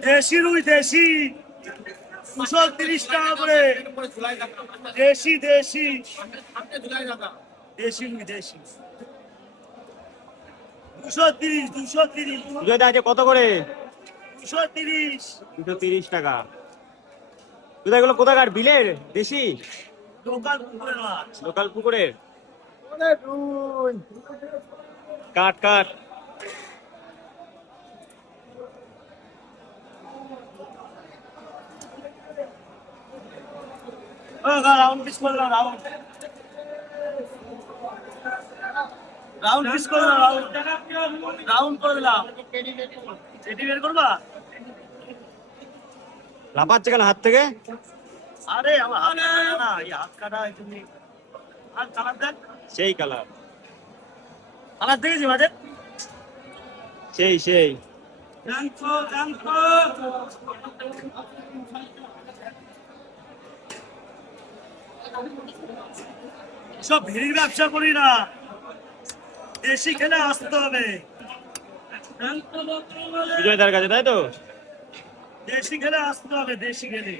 দেশি রুই দেশি 230 টাকা করে। দেশি দেশি দেশি রুই দেশি 230 230 দুধ আছে কত করে? 230 230 টাকা। দুধ এগুলো কোথাকার? বিলের দেশি লোকাল পুকুরের মাছ। লোকাল পুকুরের। কাট কাট। রাউন্ড পিস করলাম রাউন্ড রাউন্ড পিস করলাম রাউন্ড করে দিলাম। এটি বের করবা? লাফাচ্ছে কেন হাত থেকে? আরে আমার হাত কাটা না, এই হাত কাটা এই জন্য। আর কালার দেখ, সেই কালার, কালার দেখেছি মাঝে। সেই সেই। জানতো জানতো সব ভিড়ির ব্যবসা করি না, দেশি খেলে আসতে হবে। বিজয় দার কাছে, তাই তো? দেশি খেলে আসতে হবে, দেশি খেলে।